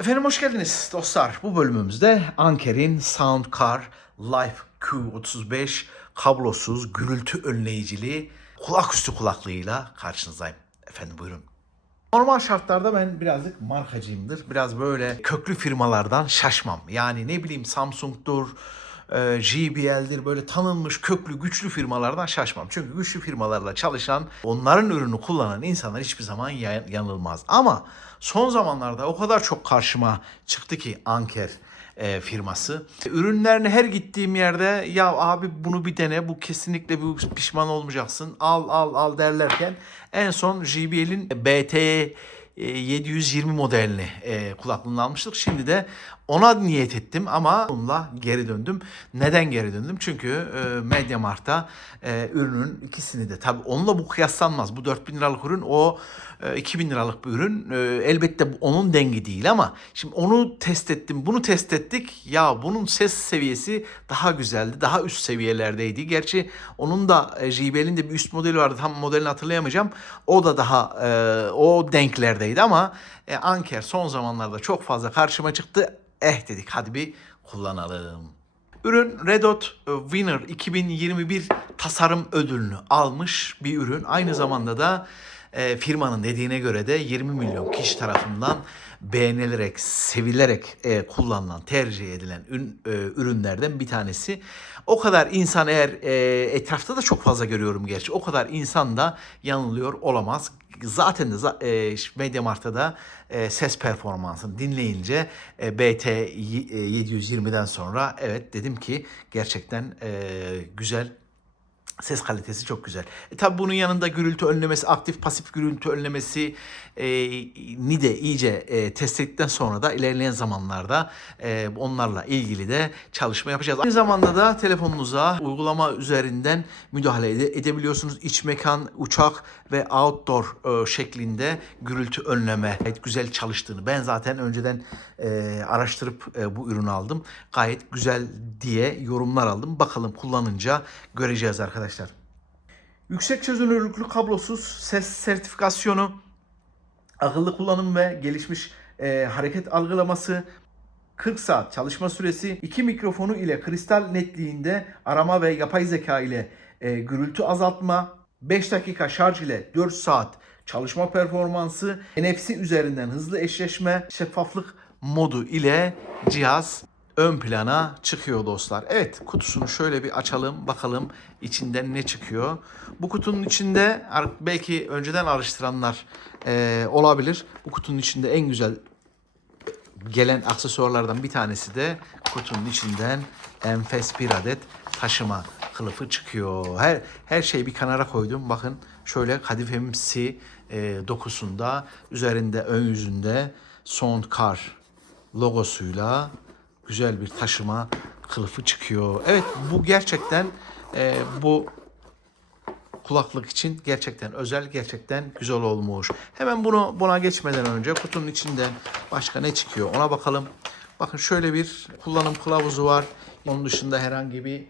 Efendim hoş geldiniz dostlar. Bu bölümümüzde Anker'in Soundcar Life Q35 kablosuz gürültü önleyicili kulaküstü kulaklığıyla karşınızdayım. Efendim buyurun. Normal şartlarda ben birazcık markacıyımdır. Biraz böyle köklü firmalardan şaşmam. Yani ne bileyim Samsung'dur, e, JBL'dir böyle tanınmış köklü güçlü firmalardan şaşmam. Çünkü güçlü firmalarla çalışan, onların ürünü kullanan insanlar hiçbir zaman ya- yanılmaz. Ama son zamanlarda o kadar çok karşıma çıktı ki Anker e, firması. Ürünlerini her gittiğim yerde ya abi bunu bir dene bu kesinlikle bu pişman olmayacaksın al al al derlerken en son JBL'in BT 720 modelini e, kulaklığını almıştık. Şimdi de ona niyet ettim ama onunla geri döndüm. Neden geri döndüm? Çünkü e, MediaMarkt'ta e, ürünün ikisini de tabii onunla bu kıyaslanmaz. Bu 4000 liralık ürün o e, 2000 liralık bir ürün. E, elbette onun dengi değil ama şimdi onu test ettim, bunu test ettik. Ya bunun ses seviyesi daha güzeldi, daha üst seviyelerdeydi. Gerçi onun da e, JBL'in de bir üst modeli vardı. Tam modelini hatırlayamayacağım. O da daha e, o denklerdeydi ama e, Anker son zamanlarda çok fazla karşıma çıktı. Eh dedik hadi bir kullanalım. Ürün Red Dot e, Winner 2021 tasarım ödülünü almış bir ürün. Aynı zamanda da e, firmanın dediğine göre de 20 milyon kişi tarafından beğenilerek, sevilerek e, kullanılan, tercih edilen ün- e, ürünlerden bir tanesi. O kadar insan eğer e, etrafta da çok fazla görüyorum gerçi. O kadar insan da yanılıyor olamaz. Zaten de e, Mediamarkt'ta da e, ses performansını dinleyince e, BT y- e, 720'den sonra evet dedim ki gerçekten e, güzel Ses kalitesi çok güzel. E tabi bunun yanında gürültü önlemesi, aktif pasif gürültü önlemesi e, ni de iyice e, test ettikten sonra da ilerleyen zamanlarda e, onlarla ilgili de çalışma yapacağız. Aynı zamanda da telefonunuza uygulama üzerinden müdahale ede- edebiliyorsunuz. İç mekan, uçak ve outdoor e, şeklinde gürültü önleme gayet güzel çalıştığını ben zaten önceden e, araştırıp e, bu ürünü aldım. Gayet güzel diye yorumlar aldım. Bakalım kullanınca göreceğiz arkadaşlar. Yüksek çözünürlüklü kablosuz ses sertifikasyonu, akıllı kullanım ve gelişmiş e, hareket algılaması, 40 saat çalışma süresi, iki mikrofonu ile kristal netliğinde arama ve yapay zeka ile e, gürültü azaltma, 5 dakika şarj ile 4 saat çalışma performansı, NFC üzerinden hızlı eşleşme, şeffaflık modu ile cihaz ön plana çıkıyor dostlar. Evet kutusunu şöyle bir açalım bakalım içinden ne çıkıyor. Bu kutunun içinde belki önceden araştıranlar e, olabilir. Bu kutunun içinde en güzel gelen aksesuarlardan bir tanesi de kutunun içinden enfes bir adet taşıma kılıfı çıkıyor. Her her şeyi bir kenara koydum. Bakın şöyle kadifemsi e, dokusunda üzerinde ön yüzünde Soundcar logosuyla güzel bir taşıma kılıfı çıkıyor. Evet bu gerçekten e, bu kulaklık için gerçekten özel, gerçekten güzel olmuş. Hemen bunu buna geçmeden önce kutunun içinden başka ne çıkıyor ona bakalım. Bakın şöyle bir kullanım kılavuzu var. Onun dışında herhangi bir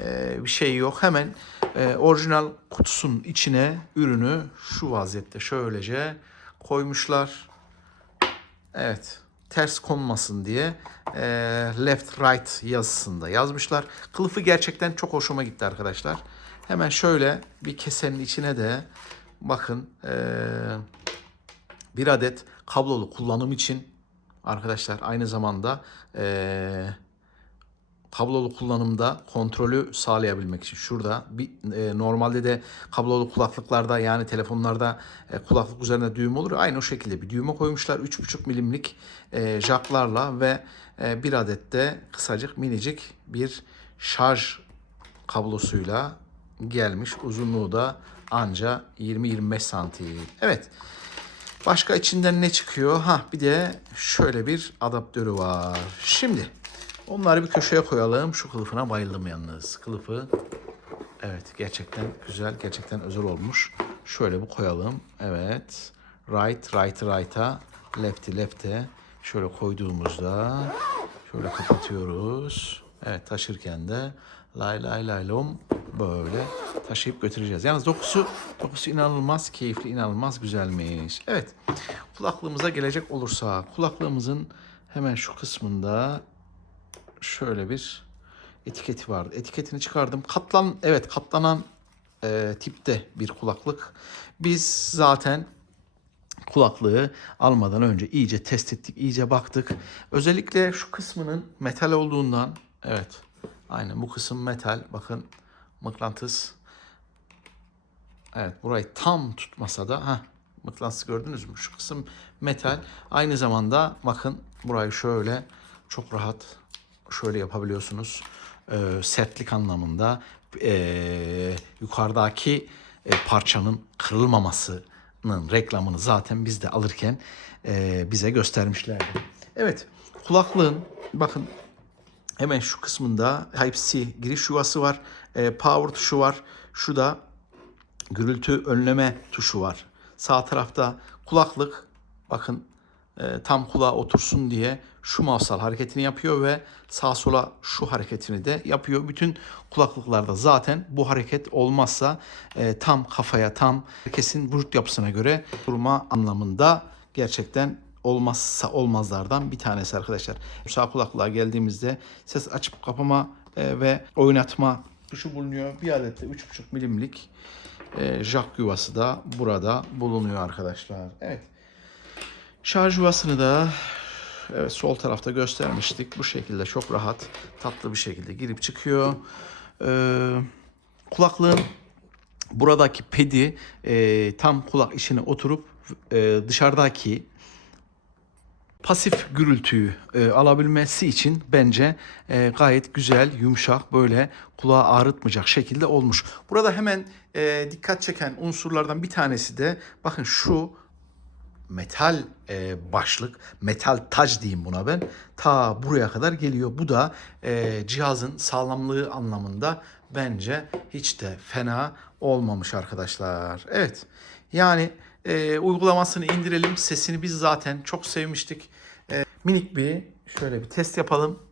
e, bir şey yok. Hemen e, orijinal kutusunun içine ürünü şu vaziyette şöylece koymuşlar. Evet. Ters konmasın diye e, left right yazısında yazmışlar. Kılıfı gerçekten çok hoşuma gitti arkadaşlar. Hemen şöyle bir kesenin içine de bakın e, bir adet kablolu kullanım için arkadaşlar aynı zamanda e, kablolu kullanımda kontrolü sağlayabilmek için şurada bir e, normalde de kablolu kulaklıklarda yani telefonlarda e, kulaklık üzerinde düğüm olur. Aynı o şekilde bir düğme koymuşlar. 3,5 milimlik e, jacklarla ve e, bir adet de kısacık minicik bir şarj kablosuyla gelmiş. Uzunluğu da anca 20-25 santim. Evet. Başka içinden ne çıkıyor? Ha bir de şöyle bir adaptörü var. Şimdi onları bir köşeye koyalım. Şu kılıfına bayıldım yalnız. Kılıfı evet gerçekten güzel. Gerçekten özel olmuş. Şöyle bir koyalım. Evet. Right, right, right'a. Lefty, left'e. Şöyle koyduğumuzda şöyle kapatıyoruz. Evet taşırken de lay lay lay lom böyle taşıyıp götüreceğiz. Yalnız dokusu dokusu inanılmaz keyifli, inanılmaz güzelmiş. Evet. Kulaklığımıza gelecek olursa kulaklığımızın hemen şu kısmında şöyle bir etiketi vardı. Etiketini çıkardım. Katlan evet katlanan e, tipte bir kulaklık. Biz zaten kulaklığı almadan önce iyice test ettik, iyice baktık. Özellikle şu kısmının metal olduğundan evet aynen bu kısım metal. Bakın mıknatıs. Evet burayı tam tutmasa da ha mıknatısı gördünüz mü? Şu kısım metal. Aynı zamanda bakın burayı şöyle çok rahat şöyle yapabiliyorsunuz. Ee, sertlik anlamında ee, yukarıdaki e, parçanın kırılmamasının reklamını zaten biz de alırken ee, bize göstermişlerdi. Evet kulaklığın bakın hemen şu kısmında Type-C giriş yuvası var. Ee, power tuşu var. Şu da gürültü önleme tuşu var. Sağ tarafta kulaklık bakın e, tam kulağa otursun diye şu mavsal hareketini yapıyor ve sağ sola şu hareketini de yapıyor. Bütün kulaklıklarda zaten bu hareket olmazsa e, tam kafaya tam herkesin vücut yapısına göre durma anlamında gerçekten olmazsa olmazlardan bir tanesi arkadaşlar. Sağ kulaklığa geldiğimizde ses açıp kapama e, ve oynatma tuşu bulunuyor. Bir adet de 3.5 milimlik e, jack yuvası da burada bulunuyor arkadaşlar. Evet. Şarj yuvasını da evet, sol tarafta göstermiştik. Bu şekilde çok rahat, tatlı bir şekilde girip çıkıyor. Ee, kulaklığın buradaki pedi e, tam kulak içine oturup e, dışarıdaki pasif gürültüyü e, alabilmesi için bence e, gayet güzel, yumuşak, böyle kulağı ağrıtmayacak şekilde olmuş. Burada hemen e, dikkat çeken unsurlardan bir tanesi de bakın şu metal e, başlık, metal tac diyeyim buna ben. Ta buraya kadar geliyor. Bu da e, cihazın sağlamlığı anlamında bence hiç de fena olmamış arkadaşlar. Evet. Yani e, uygulamasını indirelim. Sesini biz zaten çok sevmiştik. E, minik bir şöyle bir test yapalım.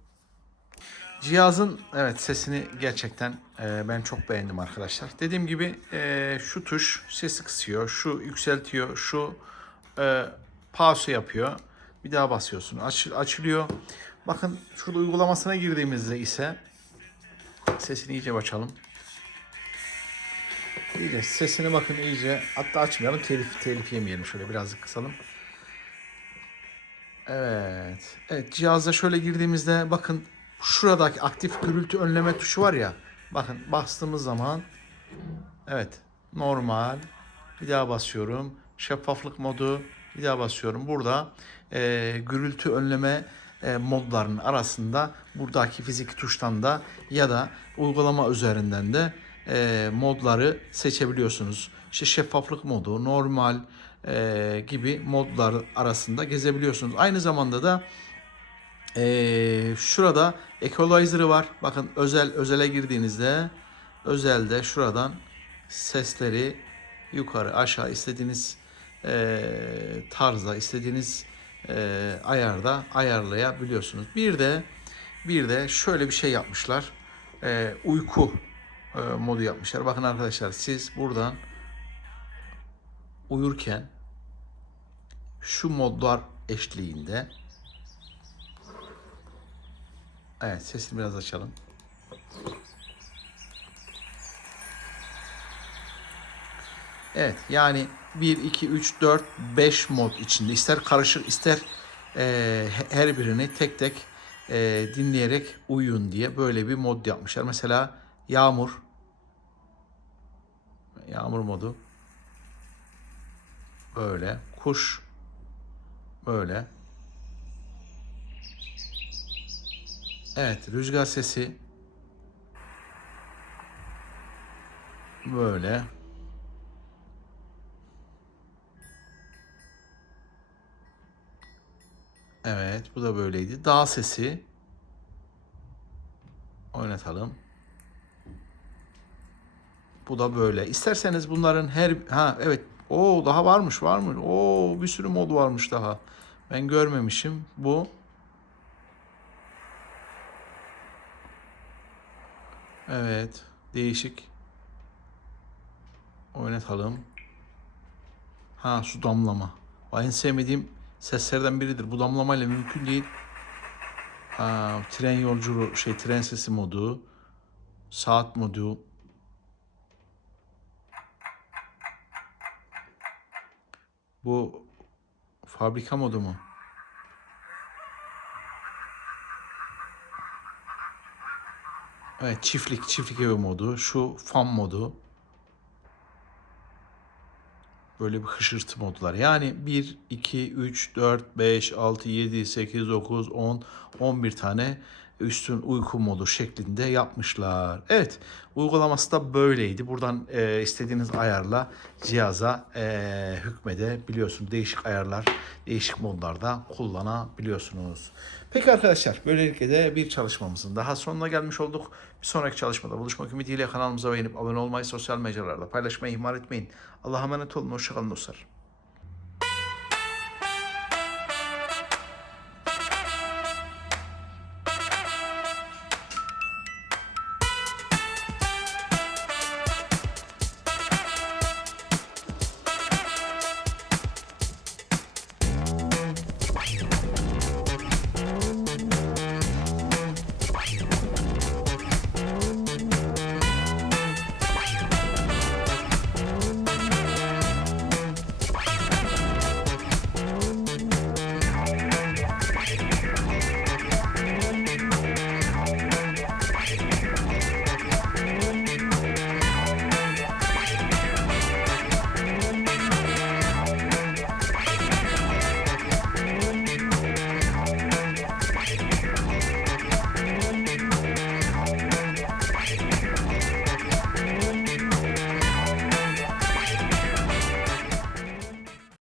Cihazın evet sesini gerçekten e, ben çok beğendim arkadaşlar. Dediğim gibi e, şu tuş sesi kısıyor, şu yükseltiyor, şu e, pause yapıyor. Bir daha basıyorsun. Aç, açılıyor. Bakın şurada uygulamasına girdiğimizde ise sesini iyice açalım. İyice sesini bakın iyice. Hatta açmayalım. Telif, telif yemeyelim. Şöyle birazcık kısalım. Evet. Evet cihaza şöyle girdiğimizde bakın şuradaki aktif gürültü önleme tuşu var ya. Bakın bastığımız zaman evet normal. Bir daha basıyorum. Şeffaflık modu. Bir daha basıyorum. Burada e, gürültü önleme e, modlarının arasında buradaki fizik tuştan da ya da uygulama üzerinden de e, modları seçebiliyorsunuz. İşte şeffaflık modu, normal e, gibi modlar arasında gezebiliyorsunuz. Aynı zamanda da e, şurada equalizer'ı var. Bakın özel özele girdiğinizde özelde şuradan sesleri yukarı aşağı istediğiniz e, tarzda istediğiniz e, ayarda ayarlayabiliyorsunuz. Bir de bir de şöyle bir şey yapmışlar. E, uyku e, modu yapmışlar. Bakın arkadaşlar siz buradan uyurken şu modlar eşliğinde Evet sesini biraz açalım. Evet yani 1, 2, 3, 4, 5 mod içinde ister karışık ister e, her birini tek tek e, dinleyerek uyuyun diye böyle bir mod yapmışlar. Mesela yağmur yağmur modu. Böyle. Kuş. Böyle. Evet rüzgar sesi. Böyle. Evet bu da böyleydi. Dağ sesi. Oynatalım. Bu da böyle. İsterseniz bunların her ha evet o daha varmış var mı? O bir sürü mod varmış daha. Ben görmemişim. Bu Evet, değişik. Oynatalım. Ha su damlama. En sevmediğim seslerden biridir. Bu damlamayla mümkün değil. Aa, tren yolculuğu şey tren sesi modu. Saat modu. Bu fabrika modu mu? Evet çiftlik çiftlik evi modu. Şu fan modu. Böyle bir hışırtı modlar. Yani 1, 2, 3, 4, 5, 6, 7, 8, 9, 10, 11 tane üstün uyku modu şeklinde yapmışlar. Evet uygulaması da böyleydi. Buradan e, istediğiniz ayarla cihaza e, hükmedebiliyorsunuz. Değişik ayarlar, değişik modlarda kullanabiliyorsunuz. Peki arkadaşlar böylelikle de bir çalışmamızın daha sonuna gelmiş olduk. Bir sonraki çalışmada buluşmak ümidiyle kanalımıza beğenip abone olmayı, sosyal mecralarda paylaşmayı ihmal etmeyin. Allah'a emanet olun. Hoşçakalın dostlar.